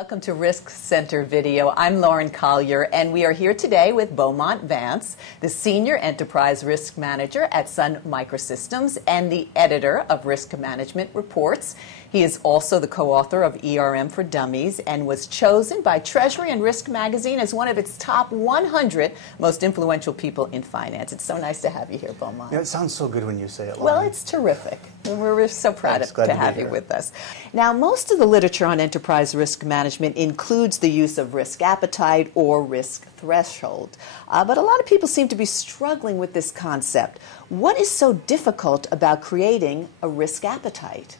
Welcome to Risk Center Video. I'm Lauren Collier, and we are here today with Beaumont Vance, the Senior Enterprise Risk Manager at Sun Microsystems and the editor of Risk Management Reports. He is also the co-author of ERM for Dummies and was chosen by Treasury and Risk Magazine as one of its top 100 most influential people in finance. It's so nice to have you here, Beaumont. You know, it sounds so good when you say it, Lauren. Well, it's terrific. We're so proud to have you with us. Now, most of the literature on enterprise risk management includes the use of risk appetite or risk threshold. But a lot of people seem to be struggling with this concept. What is so difficult about creating a risk appetite?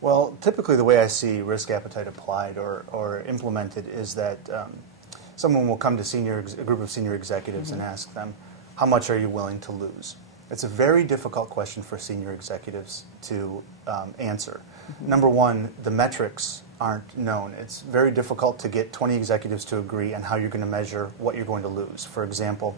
Well, typically the way I see risk appetite applied or implemented is that someone will come to a group of senior executives and ask them, how much are you willing to lose? It's a very difficult question for senior executives to answer. Number one, the metrics aren't known. It's very difficult to get 20 executives to agree on how you're going to measure what you're going to lose. For example,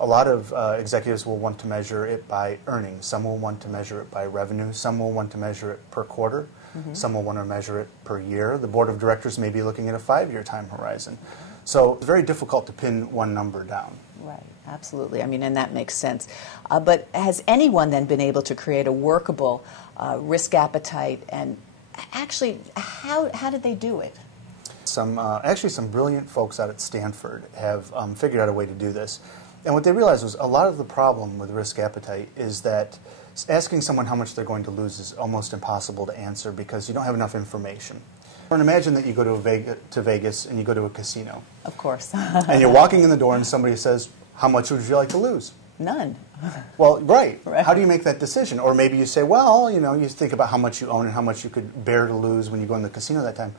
a lot of executives will want to measure it by earnings. Some will want to measure it by revenue. Some will want to measure it per quarter. Some will want to measure it per year. The board of directors may be looking at a 5-year time horizon. So it's very difficult to pin one number down. Right, absolutely. I mean, and that makes sense. But has anyone then been able to create a workable risk appetite? And actually, how did they do it? Actually, some brilliant folks out at Stanford have figured out a way to do this. And what they realized was a lot of the problem with risk appetite is that asking someone how much they're going to lose is almost impossible to answer because you don't have enough information. Or imagine that you go to Vegas and you go to a casino. Of course. And you're walking in the door and somebody says, how much would you like to lose? None. Well, right. How do you make that decision? Or maybe you say, well, you know, you think about how much you own and how much you could bear to lose when you go in the casino that time.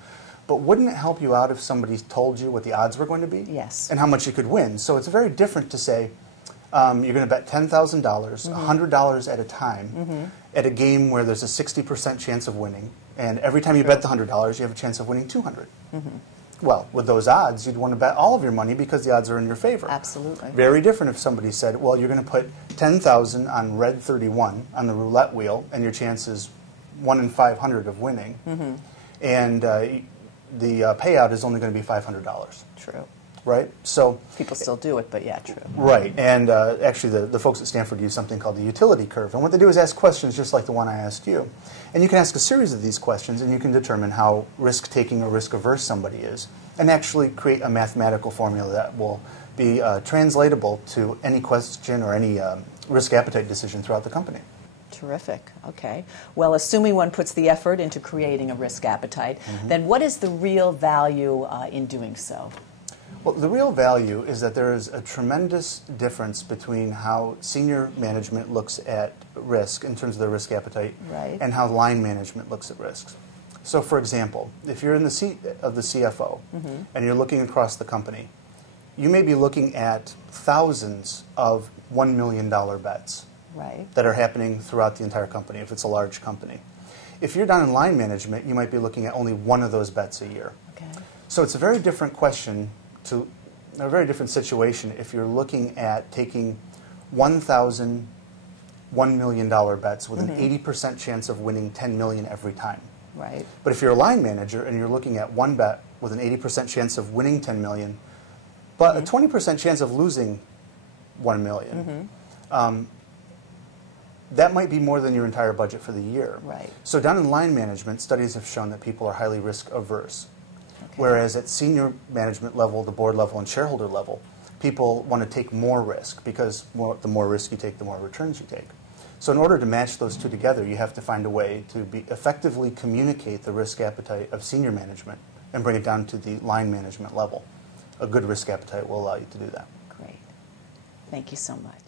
But wouldn't it help you out if somebody told you what the odds were going to be? Yes. And how much you could win? So it's very different to say, you're going to bet $10,000, $100 at a time, at a game where there's a 60% chance of winning. And every time you bet the $100, you have a chance of winning $200. Well, with those odds, you'd want to bet all of your money because the odds are in your favor. Absolutely. Very different if somebody said, well, you're going to put $10,000 on red 31 on the roulette wheel, and your chance is 1 in 500 of winning. And the payout is only going to be $500. True. Right? So people still do it, but yeah, true. Right. And actually, the folks at Stanford use something called the utility curve. And what they do is ask questions just like the one I asked you. And you can ask a series of these questions, and you can determine how risk-taking or risk-averse somebody is, and actually create a mathematical formula that will be translatable to any question or any risk appetite decision throughout the company. Terrific. Okay. Well, assuming one puts the effort into creating a risk appetite, then what is the real value in doing so? Well, the real value is that there is a tremendous difference between how senior management looks at risk in terms of their risk appetite and how line management looks at risks. So, for example, if you're in the seat of the CFO and you're looking across the company, you may be looking at thousands of $1 million bets that are happening throughout the entire company if it's a large company. If you're down in line management, you might be looking at only one of those bets a year. So it's a very different question, to a very different situation if you're looking at taking 1,000 $1 million bets with an 80% chance of winning $10 million every time. But if you're a line manager and you're looking at one bet with an 80% chance of winning $10 million, but a 20% chance of losing $1 million, that might be more than your entire budget for the year. So down in line management, studies have shown that people are highly risk averse. Whereas at senior management level, the board level, and shareholder level, people want to take more risk because the more risk you take, the more returns you take. So in order to match those two together, you have to find a way to effectively communicate the risk appetite of senior management and bring it down to the line management level. A good risk appetite will allow you to do that. Great. Thank you so much.